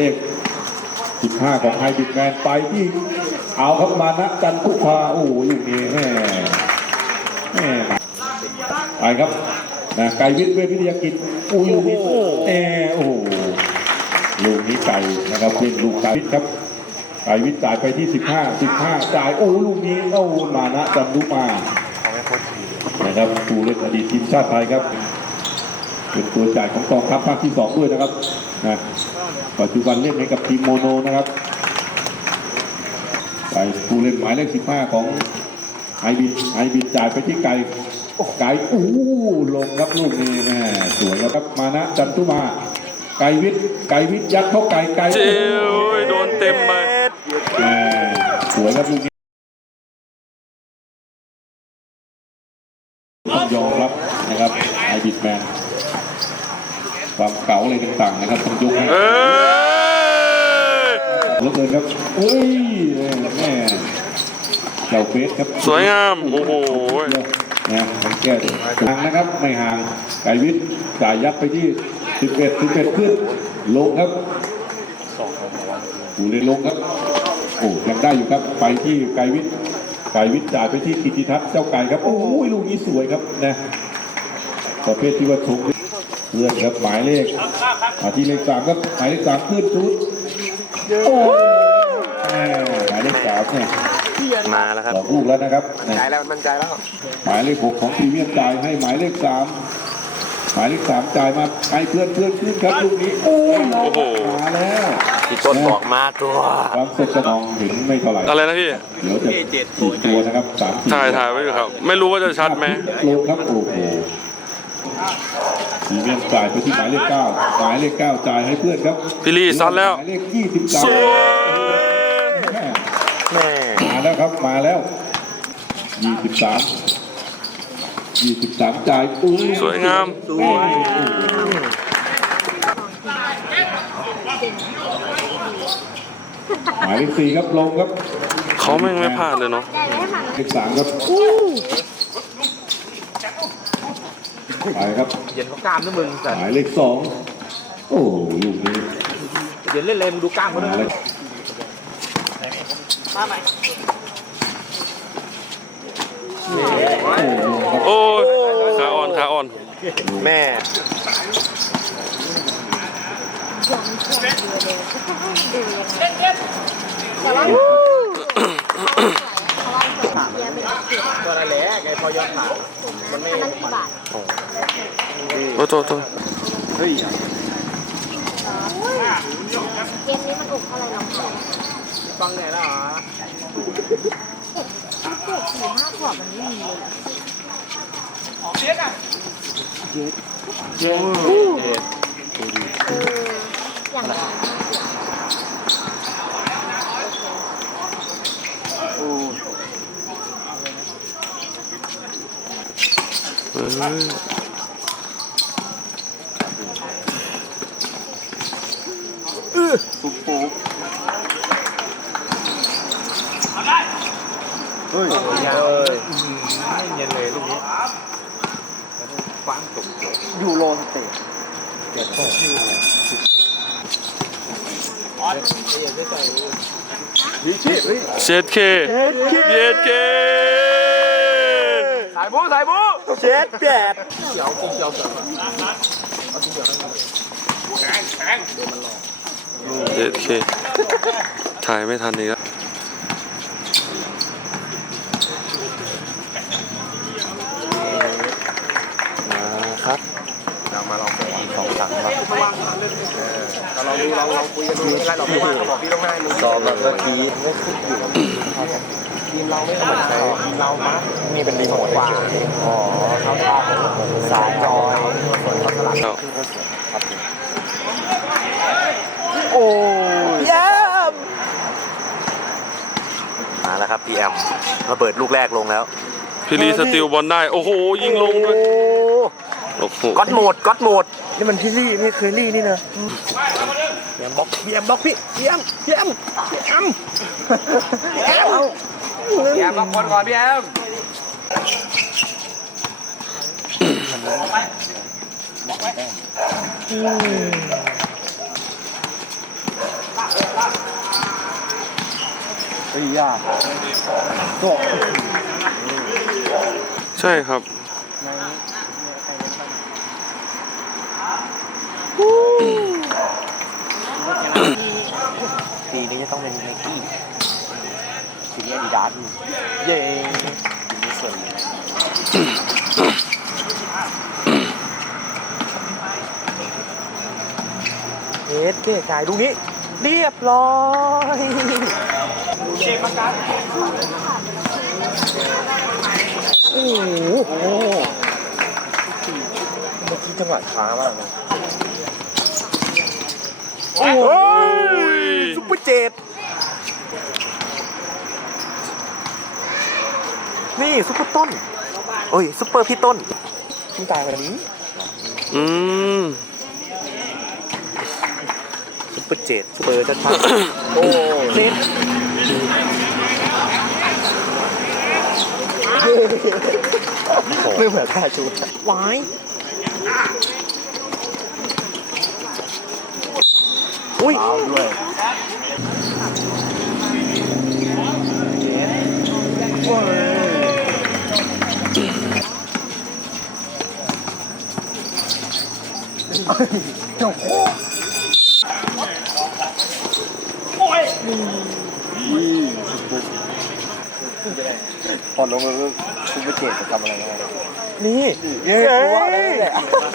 เลข 15 ของไฮบิดแมนไปที่เอาเข้ามานะจันทุพาโอ้โหลูกนี้แม่แม่ไปครับนะไก่วิทย์เวทวิทยากิจโอ้ยูนี้แอโอ้โหลูกนี้ไก่นะครับเป็นลูกไก่วิทย์ครับไก่วิทย์จ่ายไปที่ 15 15 จ่ายโอ้ลูกนี้โอ้มานะจันทุมานะครับผู้เล่นอดีตทีมชาติไทยครับ เป็นตัวจ่ายของกองทัพภาคที่สองด้วยนะครับนะปัจจุบันเล่นให้กับทีมโมโนนะครับ ไปผู้เล่นหมายเลข15ของไอบินไอบินจ่ายไปที่ไก่ไก่อู้ลงครับลูกนี้แม่สวยครับมานะจันทุมา ไก่วิทย์ไก่วิทย์ยัดเข้าไก่ไก่เจ้ยโดนเต็มไปแม่สวยครับลูกนี้ต้องยอมรับนะครับไอบิดแมน ความเก๋าอะไรต่างๆนะครับต้องยกให้เอ้ยเหลือเกินครับเอ้ยแม่เจ้าเฟสครับสวยงามโอ้โหนะมันแก้ห่างนะครับไม่ห่างไก่วิทย์จ่ายยัดไปที่11 11ขึ้นลงครับผู้เล่นลงครับโอ้ยังได้อยู่ครับไปที่ไก่วิทย์ไก่วิทย์จ่ายไปที่กิติทัศน์เจ้าไก่ครับโอ้ยลูกนี้สวยครับนะประเภทที่ว่าชง เพื่อนครับหมายเลขมาที่เลขสามครับหมายเลขสามขึ้นชุดโอ้ยแม่หมายเลขสามเนี่ยมาแล้วครับสองลูกแล้วนะครับใจแล้วมันใจแล้วหมายเลขหกของพรีเมียมจ่ายให้หมายเลขสามหมายเลขสามจ่ายมาให้เพื่อนเพื่อนขึ้นครับลูกนี้โอ้ยโอ้โหมาแล้วพี่ต้นบอกมาตัวความสดกระนองถึงไม่เท่าไหร่อะไรนะพี่เดี๋ยวจะสี่ตัวนะครับสามสี่ถ่ายถ่ายไว้อยู่ครับ ไม่รู้ว่าจะชัดไหมลงครับโอ้โห พรีเมียมจ่ายไปที่หมายเลขเก้าหมายเลขเก้าจ่ายให้เพื่อนครับพี่ลี่ซัดแล้ว หมายเลขยี่สิบสามสวย แม่มาแล้วครับมาแล้วยี่สิบสามยี่สิบสามจ่ายอุ้ยสวยงามหมายเลขสี่ครับลงครับเขาแม่งไม่พลาดเลยเนาะ เลขสามครับ ไปครับเย็นเขากล้ามนะมึงสัตหว์มายเลขสองโอ้ลูกนี้เย็นเล่นเลยมึงดูกล้ามเขาด้วมายแล้วโอ้ยขาอ่อนขาอ่อน แม่ก็นั่นแหละไงพอ ยอดขามันไม่บาทโอ้โทษโทษเฮ้ยเกมนี้มันอุกอะไรลองทฟังไหนแล้วเหรอำเด็กสี่ห้าขวบมันไม่มีเลยเอออย่างไร เอ้ยเฮ้ยยาวเลยเย็นเลยลูกนี้ฟังตุ่มยูโรสเตทเจ็ดโต้ดีชีพเจ็ดเคเจ็ดเคสายบูสายบู เจ็ดแปดเขียวกินเขียวเกิดเจ็ดเคถ่ายไม่ทันอีกแล้ว ครับเรามาลองสองสามครับ เราลองดูเราลองคุยกันดูใช่เราไม่ว่าเราบอกพี่ต้องให้มึงสอบแบบเมื่อกี้ไม่ขึ้นอยู่ทีมเราไม่เหมือนใครทีมเรามั้นี่เป็นรีโมทกว่าอ๋อเขาชอบสายจอยส่วนเขาสลับเอาโอ้ยมาแล้วครับพีแอมระเบิดลูกแรกลงแล้วพี่ลีสติลบอลได้ โอ้โห ยิงลงด้วย โอ้โหก๊อตโหมดก๊อตโหมด นี่มันพี่ลี่นี่เคยลี่นี่นะพี่แอมบล็อกพี่แอมบล็อกพี่พี่แอมพี่แอมพี่แอมพี่แอมพี่แอมบล็อกคนก่อนพี่แอมเฮ้ยยากก็ใช่ครับ ปีนี้จะ ต้องเป็นไนกี้สีอาดิดาสเย้ทีนี้สวยเฮดเก๋จ่ายลูกนี้ เรียบร้อยโอ้โหเมื่อกี้จังหวะช้ามากเลยโอ้โหซุปเปอร์เจ็ด นี่ซุปเปอร์ต้น โอ้ยซุปเปอร์พี่ต้นเพิ่งตายวันนี้ อืมซุปเปอร์เจ็ดซุปเปอร์จะชัดโอ้เจ็ดไม่เหมือนท่าชูวายอุ้ยด้วย พอลงแล้วซุปเปอร์เจ็ดจะทำอะไรได้นี่เย้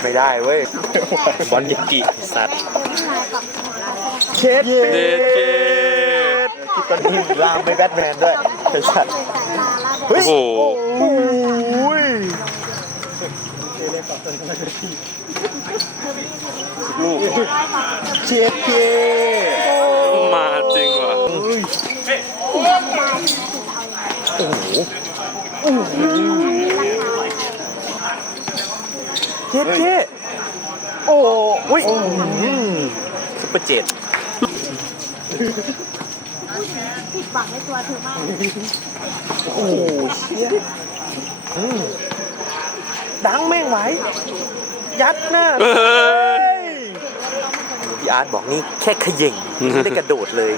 ไม่ได้เว้ย บอลยิกิสัตว์เคสเดทเกตที่ตอนนี้ลามไปแบทแมนด้วยไอ้สัตว์เฮ้ยโอ้โห โอ้ยลูกเจ็ดเคมาจริงว่ะเจ็ดเคโอ้ยซุปเปอร์เจ็ดผิดหวังในตัวเธอมาก โอ้เชี่ยอืม ดังแม่งไหว ยัดหน้าเฮ้ย พี่อาร์ตบอกนี่แค่ขย่งไม่ได้กระโดดเลย